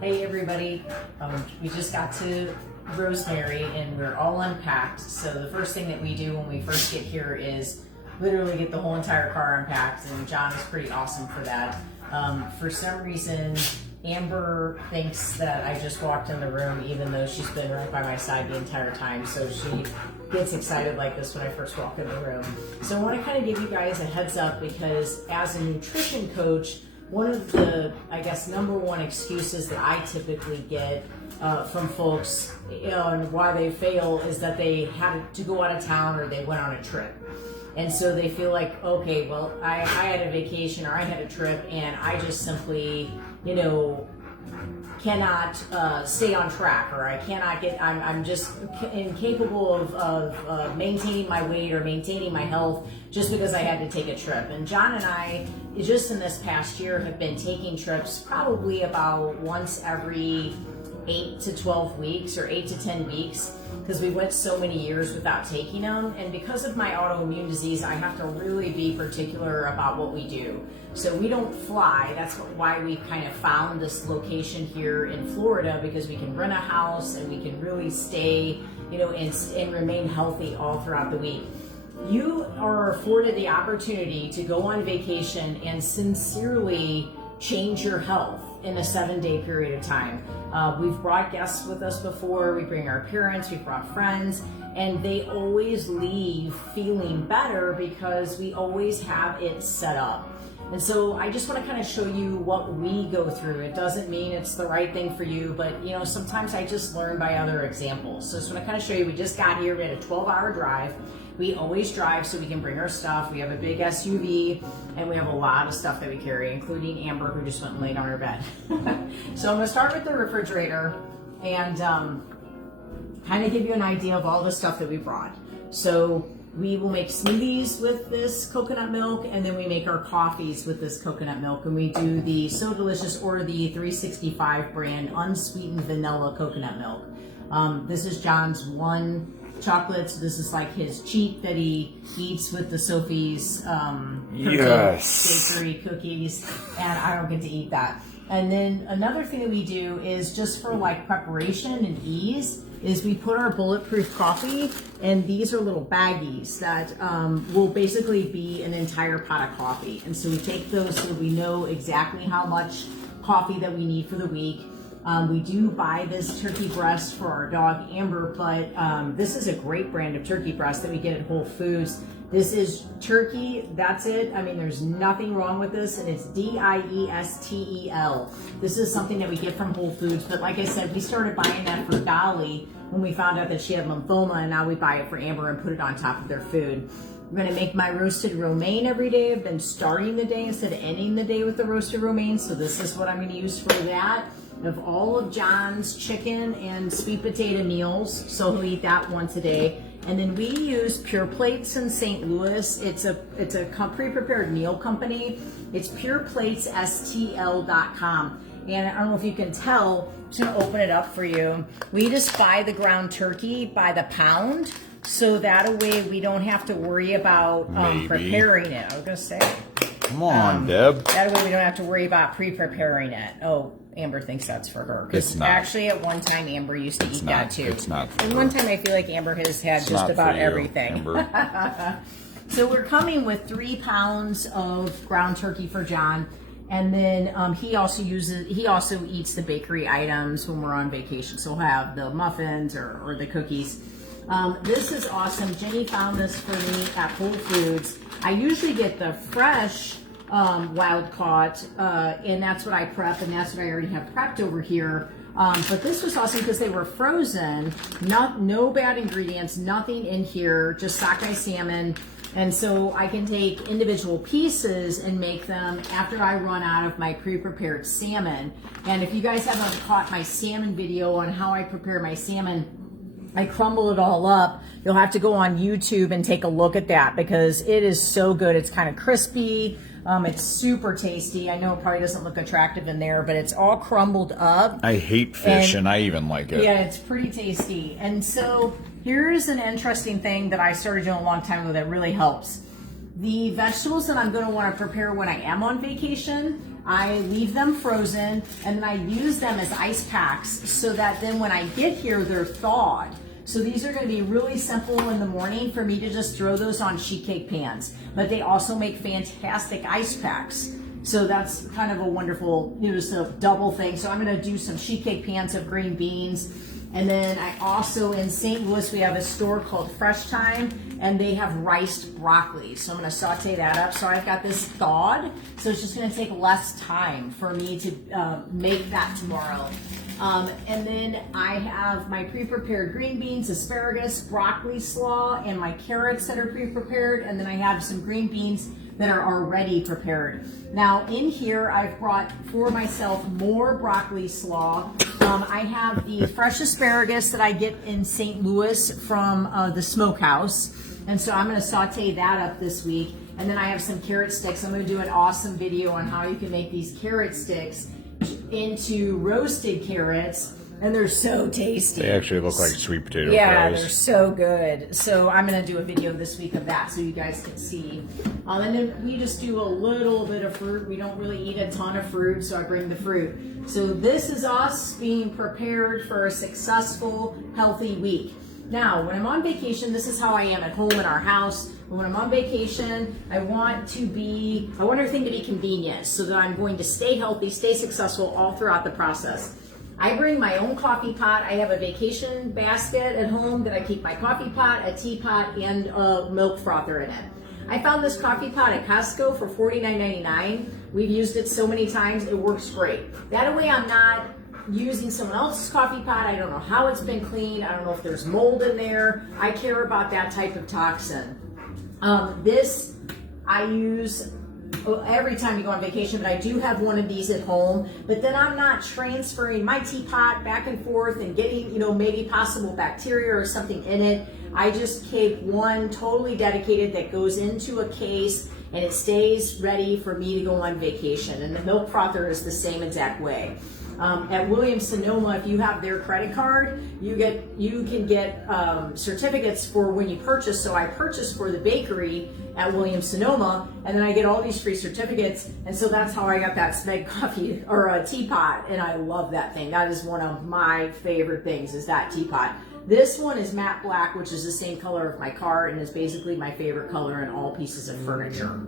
Hey everybody, we just got to Rosemary and we're all unpacked. So the first thing that we do when we first get here is literally get the whole entire car unpacked, and John is pretty awesome for that. For some reason, Amber thinks that I just walked in the room even though she's been right by my side the entire time. So she gets excited like this when I first walk in the room. So I want to kind of give you guys a heads up because as a nutrition coach, one of the, I guess, number one excuses that I typically get from folks and why they fail is that they had to go out of town or they went on a trip. And so they feel like, okay, well, I had a vacation or I had a trip and I just simply, cannot stay on track, or I cannot I'm just incapable of maintaining my weight or maintaining my health just because I had to take a trip. And John and I, just in this past year, have been taking trips probably about once every 8 to 12 weeks or 8 to 10 weeks because we went so many years without taking them. And because of my autoimmune disease, I have to really be particular about what we do. So we don't fly. That's why we kind of found this location here in Florida, because we can rent a house and we can really stay, and remain healthy all throughout the week. You are afforded the opportunity to go on vacation and sincerely change your health in a 7-day period of time. We've brought guests with us before, we bring our parents, we've brought friends, and they always leave feeling better because we always have it set up. And so I just want to kind of show you what we go through. It doesn't mean it's the right thing for you, but sometimes I just learn by other examples. So I just want to kind of show you, we just got here, we had a 12-hour drive. We always drive so we can bring our stuff. We have a big SUV and we have a lot of stuff that we carry, including Amber, who just went and laid on her bed. So I'm gonna start with the refrigerator and kind of give you an idea of all the stuff that we brought. So we will make smoothies with this coconut milk, and then we make our coffees with this coconut milk, and we do the So Delicious or the 365 brand unsweetened vanilla coconut milk. This is John's one chocolate, so this is like his cheat that he eats with the Sophie's bakery cookies, and I don't get to eat that. And then another thing that we do is just for like preparation and ease is we put our Bulletproof Coffee, and these are little baggies that will basically be an entire pot of coffee. And so we take those so we know exactly how much coffee that we need for the week. We do buy this turkey breast for our dog Amber, but this is a great brand of turkey breast that we get at Whole Foods. This is turkey, that's it. I mean, there's nothing wrong with this, and it's DIESTEL. This is something that we get from Whole Foods, but like I said, we started buying that for Dolly when we found out that she had lymphoma, and now we buy it for Amber and put it on top of their food. I'm gonna make my roasted romaine every day. I've been starting the day instead of ending the day with the roasted romaine, so this is what I'm gonna use for that. Of all of John's chicken and sweet potato meals, so he'll eat that once a day. And then we use Pure Plates in St. Louis. It's a pre-prepared meal company. It's pureplatesstl.com. And I don't know if you can tell, I'm just gonna open it up for you. We just buy the ground turkey by the pound, so that way we don't have to worry about preparing it. I was gonna say. Come on, Deb. That way we don't have to worry about pre-preparing it. Oh, Amber thinks that's for her. It's not. Actually, at one time, Amber used to eat that too. It's not for And her. one time, I feel like Amber has had just about everything. So we're coming with 3 pounds of ground turkey for John. And then he also eats the bakery items when we're on vacation. So he'll have the muffins or the cookies. This is awesome. Jenny found this for me at Whole Foods. I usually get the fresh wild caught, and that's what I prep, and that's what I already have prepped over here. But this was awesome because they were frozen, no bad ingredients, nothing in here, just sockeye salmon. And so I can take individual pieces and make them after I run out of my pre-prepared salmon. And if you guys haven't caught my salmon video on how I prepare my salmon, I crumble it all up. You'll have to go on YouTube and take a look at that because it is so good. It's kind of crispy. It's super tasty. I know it probably doesn't look attractive in there, but it's all crumbled up. I hate fish and I even like it. Yeah, it's pretty tasty. And so here's an interesting thing that I started doing a long time ago that really helps. The vegetables that I'm going to want to prepare when I am on vacation, I leave them frozen, and then I use them as ice packs so that then when I get here, they're thawed. So these are going to be really simple in the morning for me to just throw those on sheet cake pans. But they also make fantastic ice packs. So that's kind of a wonderful, just a double thing. So I'm going to do some sheet cake pans of green beans. And then I also, in St. Louis, we have a store called Fresh Time, and they have riced broccoli. So I'm going to saute that up. So I've got this thawed. So it's just going to take less time for me to make that tomorrow. And then I have my pre-prepared green beans, asparagus, broccoli slaw, and my carrots that are pre-prepared. And then I have some green beans that are already prepared. Now in here, I've brought for myself more broccoli slaw. I have the fresh asparagus that I get in St. Louis from the smokehouse. And so I'm going to saute that up this week. And then I have some carrot sticks. I'm going to do an awesome video on how you can make these carrot sticks into roasted carrots, and they're so tasty. They actually look like sweet potato fries. Yeah, they're so good. So I'm going to do a video this week of that so you guys can see. And then we just do a little bit of fruit. We don't really eat a ton of fruit, so I bring the fruit. So this is us being prepared for a successful, healthy week. Now, when I'm on vacation, this is how I am at home in our house. When I'm on vacation, I want everything to be convenient so that I'm going to stay healthy, stay successful all throughout the process. I bring my own coffee pot. I have a vacation basket at home that I keep my coffee pot, a teapot, and a milk frother in it. I found this coffee pot at Costco for $49.99. We've used it so many times, it works great. That way I'm not using someone else's coffee pot. I don't know how it's been cleaned. I don't know if there's mold in there. I care about that type of toxin. This I use every time you go on vacation, but I do have one of these at home. But then I'm not transferring my teapot back and forth and getting, maybe possible bacteria or something in it. I just keep one totally dedicated that goes into a case and it stays ready for me to go on vacation. And the milk frother is the same exact way. At Williams-Sonoma, if you have their credit card, you can get certificates for when you purchase. So I purchased for the bakery at Williams-Sonoma, and then I get all these free certificates. And so that's how I got that Smeg coffee or a teapot, and I love that thing. That is one of my favorite things, is that teapot. This one is matte black, which is the same color of my car, and is basically my favorite color in all pieces of furniture.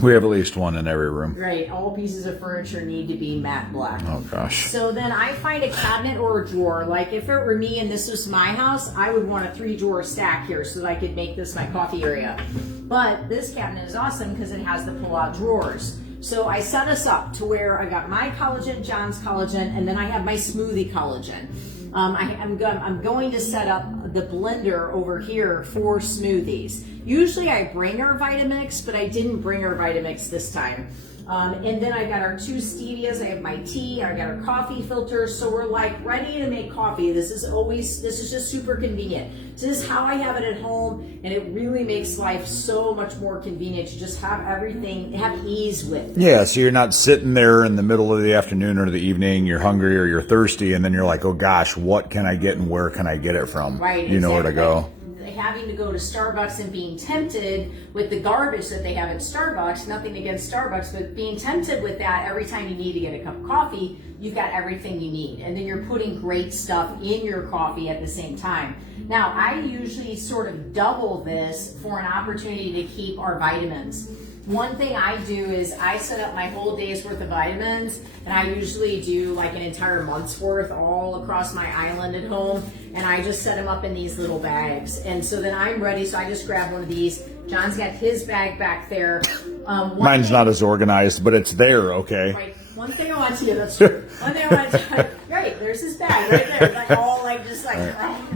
We have at least one in every room. Right, all pieces of furniture need to be matte black. Oh gosh. So then I find a cabinet or a drawer. Like if it were me and this was my house, I would want a 3-drawer stack here so that I could make this my coffee area. But this cabinet is awesome because it has the pull-out drawers. So I set us up to where I got my collagen, John's collagen, and then I have my smoothie collagen. I'm going to set up the blender over here for smoothies. Usually I bring our Vitamix, but I didn't bring our Vitamix this time. And then I got our 2 stevias, I have my tea, I got our coffee filter, so we're like ready to make coffee. This is just super convenient. So this is how I have it at home, and it really makes life so much more convenient to just have everything, have ease with it. Yeah, so you're not sitting there in the middle of the afternoon or the evening, you're hungry or you're thirsty, and then you're like, oh gosh, what can I get and where can I get it from? Right, you know where to go. Having to go to Starbucks and being tempted with the garbage that they have at Starbucks, nothing against Starbucks, but being tempted with that every time you need to get a cup of coffee, you've got everything you need. And then you're putting great stuff in your coffee at the same time. Now, I usually sort of double this for an opportunity to keep our vitamins. One thing I do is I set up my whole day's worth of vitamins, and I usually do like an entire month's worth all across my island at home, and I just set them up in these little bags. And so then I'm ready, so I just grab one of these. John's got his bag back there. Mine's not as organized, but it's there, okay? Right. One thing I want to do, that's true. One thing I want to do, right, there's his bag right there. Like all like just like,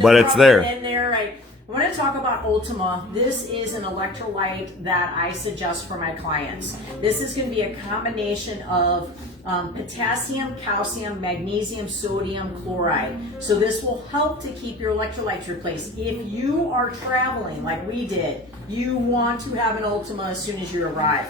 but it's there. In there, right. I want to talk about Ultima. This is an electrolyte that I suggest for my clients. This is going to be a combination of potassium, calcium, magnesium, sodium, chloride. So this will help to keep your electrolytes replaced. If you are traveling like we did, you want to have an Ultima as soon as you arrive.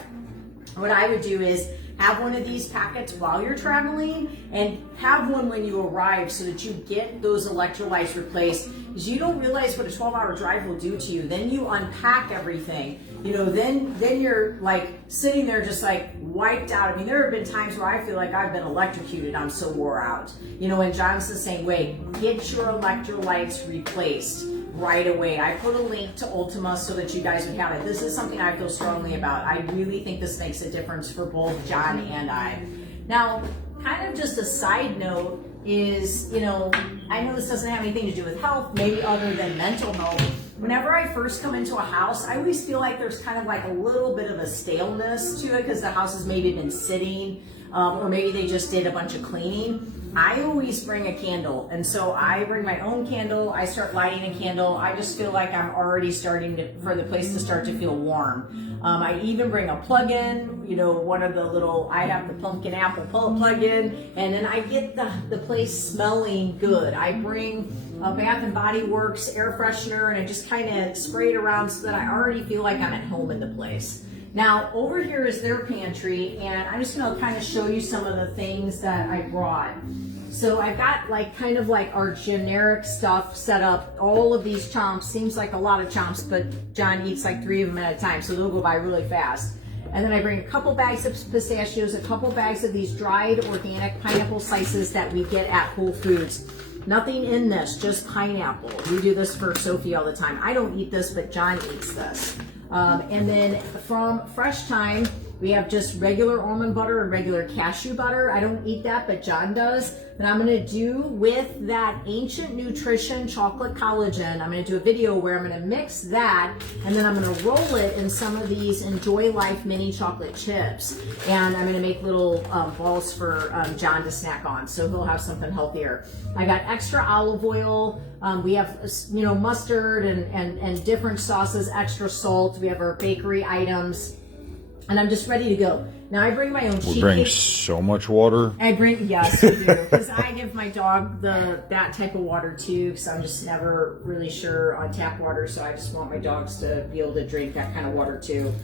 What I would do is have one of these packets while you're traveling, and have one when you arrive so that you get those electrolytes replaced, because you don't realize what a 12-hour drive will do to you. Then you unpack everything, then you're like sitting there just like wiped out. I mean, there have been times where I feel like I've been electrocuted. I'm so wore out, and John's the same way. Get your electrolytes replaced right away. I put a link to Ultima so that you guys would have it. This is something I feel strongly about. I really think this makes a difference for both John and I. Now, kind of just a side note is, I know this doesn't have anything to do with health, maybe other than mental health. Whenever I first come into a house, I always feel like there's kind of like a little bit of a staleness to it because the house has maybe been sitting, or maybe they just did a bunch of cleaning. I always bring a candle, and so I bring my own candle. I start lighting a candle. I just feel like I'm already starting for the place to start to feel warm. I even bring a plug-in, one of the little, I have the pumpkin apple plug-in, and then I get the place smelling good. I bring a Bath and Body Works air freshener, and I just kind of spray it around so that I already feel like I'm at home in the place. Now, over here is their pantry, and I'm just going to kind of show you some of the things that I brought. So I've got kind of our generic stuff set up. All of these chomps, seems like a lot of chomps, but John eats like 3 of them at a time, so they'll go by really fast. And then I bring a couple bags of pistachios, a couple bags of these dried organic pineapple slices that we get at Whole Foods. Nothing in this, just pineapple. We do this for Sophie all the time. I don't eat this, but John eats this. And then from Fresh Time, we have just regular almond butter and regular cashew butter. I don't eat that, but John does. And I'm gonna do with that Ancient Nutrition chocolate collagen, I'm gonna do a video where I'm gonna mix that, and then I'm gonna roll it in some of these Enjoy Life mini chocolate chips. And I'm gonna make little balls for John to snack on, so he'll have something healthier. I got extra olive oil. We have, mustard and different sauces, extra salt. We have our bakery items. And I'm just ready to go. Now I bring my own cheat cake. We bring so much water. Yes, we do. Because I give my dog that type of water too, because I'm just never really sure on tap water, so I just want my dogs to be able to drink that kind of water too.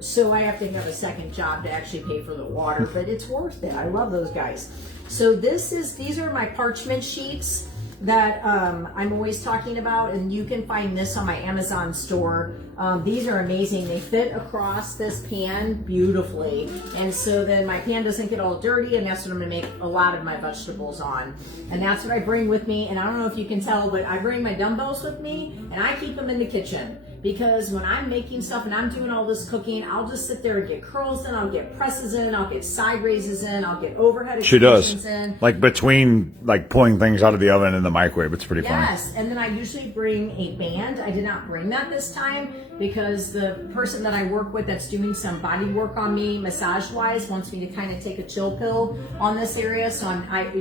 So I have to have a second job to actually pay for the water, but it's worth it. I love those guys. So these are my parchment sheets that I'm always talking about, and you can find this on my Amazon store. These are amazing. They fit across this pan beautifully, and so then my pan doesn't get all dirty, and that's what I'm gonna make a lot of my vegetables on. And that's what I bring with me, and I don't know if you can tell, but I bring my dumbbells with me, and I keep them in the kitchen. Because when I'm making stuff and I'm doing all this cooking, I'll just sit there and get curls in, I'll get presses in, I'll get side raises in, I'll get overhead extensions in. Like between pulling things out of the oven and the microwave, it's pretty funny. Yes, and then I usually bring a band. I did not bring that this time because the person that I work with that's doing some body work on me, massage-wise, wants me to kind of take a chill pill on this area. So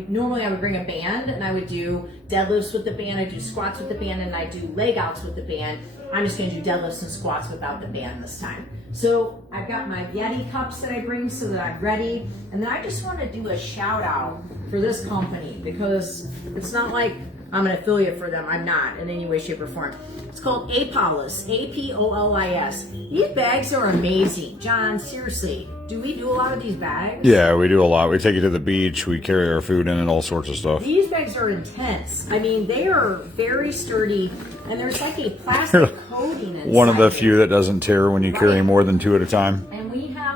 normally I would bring a band and I would do deadlifts with the band, I do squats with the band, and I do leg outs with the band. I'm just going to do deadlifts and squats without the band this time. So I've got my Yeti cups that I bring so that I'm ready. And then I just want to do a shout out for this company because it's not like I'm an affiliate for them. I'm not in any way, shape, or form. It's called Apolis, A-P-O-L-I-S. These bags are amazing. John, seriously, do we do a lot of these bags? Yeah, we do a lot. We take it to the beach. We carry our food in and all sorts of stuff. These bags are intense. I mean, they are very sturdy, and there's like a plastic coating inside. One of the few that doesn't tear when you carry more than 2 at a time. And we have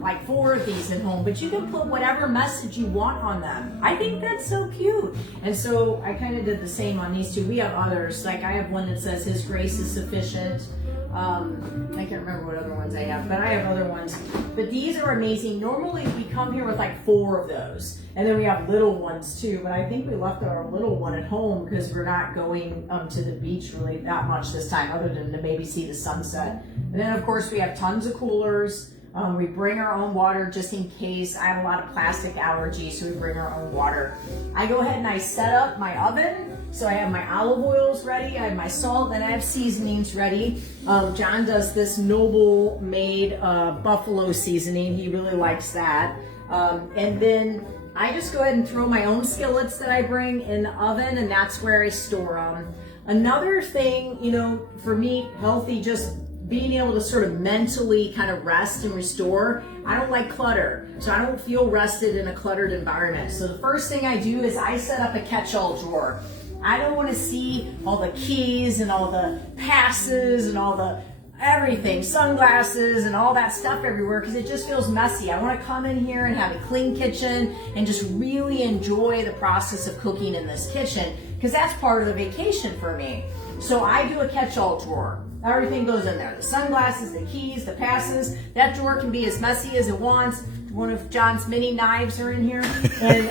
like 4 of these at home, but you can put whatever message you want on them. I think that's so cute. And so I kind of did the same on these 2. We have others. Like I have one that says His grace is sufficient. I can't remember what other ones I have, but I have other ones. But these are amazing. Normally we come here with like 4 of those, and then we have little ones too. But I think we left our little one at home because we're not going to the beach really that much this time, other than to maybe see the sunset. And then of course we have tons of coolers. We bring our own water just in case. I have a lot of plastic allergies, so we bring our own water. I go ahead and I set up my oven. So I have my olive oils ready, I have my salt, and I have seasonings ready. John does this Noble made buffalo seasoning. He really likes that. And then I just go ahead and throw my own skillets that I bring in the oven, and that's where I store them. Another thing, for me, healthy, just being able to sort of mentally kind of rest and restore. I don't like clutter, so I don't feel rested in a cluttered environment. So the first thing I do is I set up a catch-all drawer. I don't want to see all the keys and all the passes and all the everything, sunglasses and all that stuff everywhere, because it just feels messy. I want to come in here and have a clean kitchen and just really enjoy the process of cooking in this kitchen, because that's part of the vacation for me. So I do a catch-all drawer. Everything goes in there. The sunglasses, the keys, the passes. That drawer can be as messy as it wants. One of John's mini knives are in here. And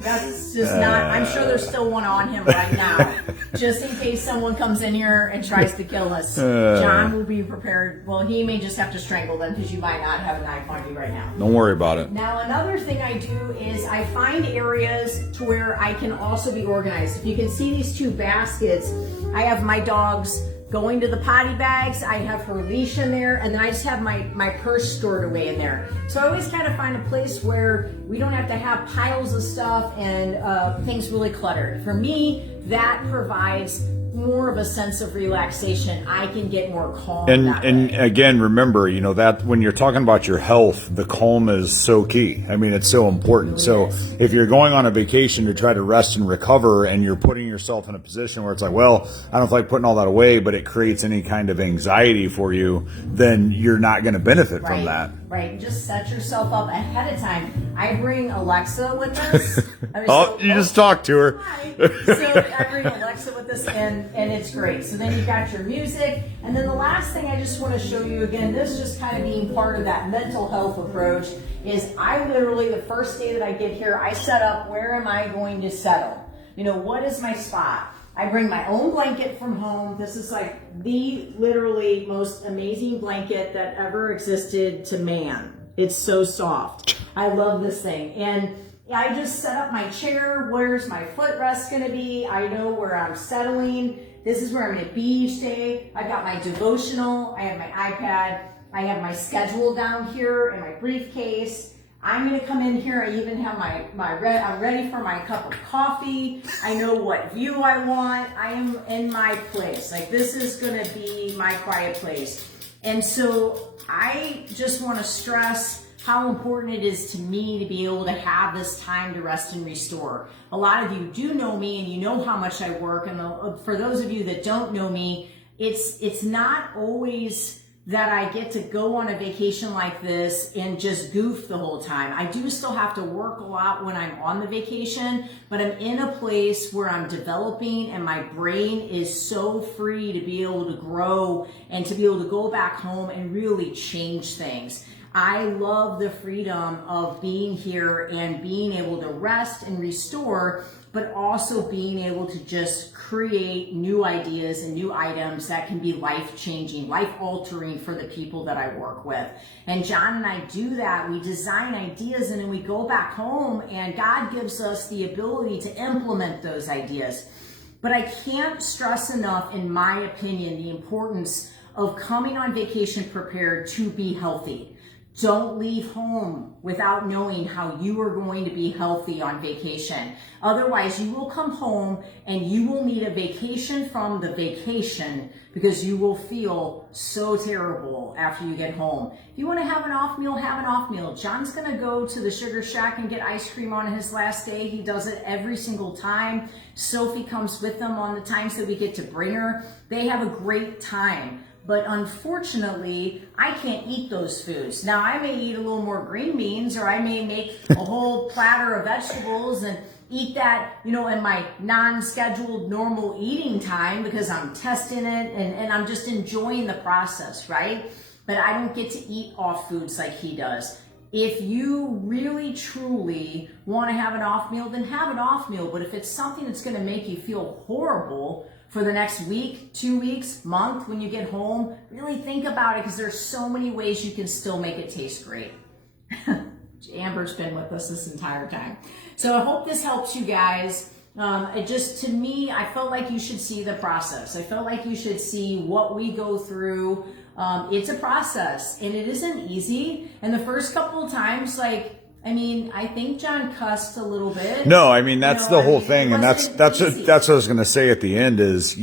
that's just not, I'm sure there's still one on him right now, just in case someone comes in here and tries to kill us. John will be prepared. Well, he may just have to strangle them, because you might not have a knife on you right now. Don't worry about it. Now, another thing I do is I find areas to where I can also be organized. If you can see these two baskets, I have my dog's going to the potty bags, I have her leash in there, and then I just have my purse stored away in there. So I always kind of find a place where we don't have to have piles of stuff and things really cluttered. For me, that provides more of a sense of relaxation. I can get more calm. And again, remember, you know, that when you're talking about your health, the calm is so key. I mean, it's so important. It really is. If you're going on a vacation to try to rest and recover, and you're putting yourself in a position where it's like, well, I don't feel like putting all that away, but it creates any kind of anxiety for you, then you're not going to benefit from that. Right. Just set yourself up ahead of time. I bring Alexa with us. You just talk to her. Hi. So I bring Alexa with us, and it's great. So then you've got your music. And then the last thing I just want to show you again, this just kind of being part of that mental health approach, is I literally, the first day that I get here, I set up, where am I going to settle? You know, what is my spot? I bring my own blanket from home. This is like the literally most amazing blanket that ever existed to man. It's so soft. I love this thing. And I just set up my chair. Where's my footrest going to be? I know where I'm settling. This is where I'm going to be each day. I've got my devotional. I have my iPad. I have my schedule down here in my briefcase. I'm going to come in here. I even have I'm ready for my cup of coffee. I know what view I want. I am in my place. Like, this is going to be my quiet place. And so I just want to stress how important it is to me to be able to have this time to rest and restore. A lot of you do know me, and you know how much I work. And for those of you that don't know me, it's not always that I get to go on a vacation like this and just goof the whole time. I do still have to work a lot when I'm on the vacation, but I'm in a place where I'm developing, and my brain is so free to be able to grow and to be able to go back home and really change things. I love the freedom of being here and being able to rest and restore, but also being able to just create new ideas and new items that can be life-changing, life-altering for the people that I work with. And John and I do that. We design ideas, and then we go back home, and God gives us the ability to implement those ideas. But I can't stress enough, in my opinion, the importance of coming on vacation prepared to be healthy. Don't leave home without knowing how you are going to be healthy on vacation. Otherwise, you will come home and you will need a vacation from the vacation, because you will feel so terrible after you get home. If you want to have an off meal, have an off meal. John's going to go to the Sugar Shack and get ice cream on his last day. He does it every single time. Sophie comes with them on the times that we get to bring her. They have a great time. But unfortunately, I can't eat those foods. Now, I may eat a little more green beans, or I may make a whole platter of vegetables and eat that, you know, in my non-scheduled normal eating time, because I'm testing it and I'm just enjoying the process, right? But I don't get to eat off foods like he does. If you really, truly want to have an off meal, then have an off meal. But if it's something that's going to make you feel horrible for the next week, 2 weeks, month, when you get home, really think about it, because there's so many ways you can still make it taste great. Amber's been with us this entire time. So I hope this helps you guys. It just, to me, I felt like you should see the process. I felt like you should see what we go through. It's a process, and it isn't easy. And the first couple of times, like, I mean, I think John cussed a little bit. No, I mean, that's the whole thing. And that's easy. what I was going to say at the end is,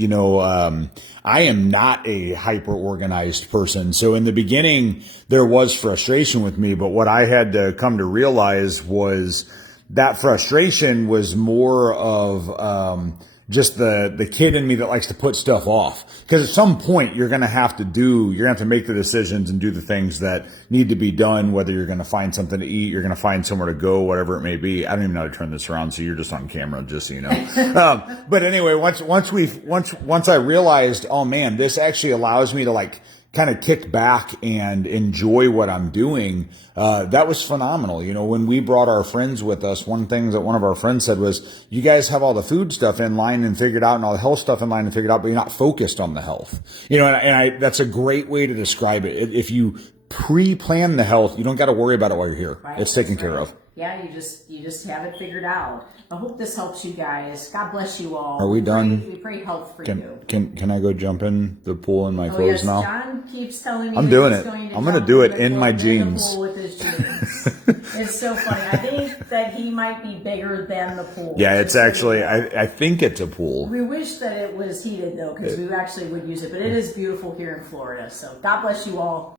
I am not a hyper organized person. So in the beginning, there was frustration with me, but what I had to come to realize was that frustration was more of, just the kid in me that likes to put stuff off. Because at some point you're going to have to make the decisions and do the things that need to be done, whether you're going to find something to eat, you're going to find somewhere to go, whatever it may be. I don't even know how to turn this around, so you're just on camera, just so you know. But anyway, once I realized, oh man, this actually allows me to like kind of kick back and enjoy what I'm doing, that was phenomenal. When we brought our friends with us, one thing that one of our friends said was, you guys have all the food stuff in line and figured out and all the health stuff in line and figured out, but you're not focused on the health. That's a great way to describe it. If you pre-plan the health, you don't got to worry about it while you're here. Right, it's taken care of. Yeah, you just have it figured out. I hope this helps you guys. God bless you all. Are we done? We pray health for you. Can I go jump in the pool in my clothes now? John keeps telling me I'm doing it. I'm going to do it in my jeans. The pool with his jeans. It's so funny. I think that he might be bigger than the pool. Yeah, it's actually, I think it's a pool. We wish that it was heated though, because we actually would use it. But it is beautiful here in Florida. So God bless you all.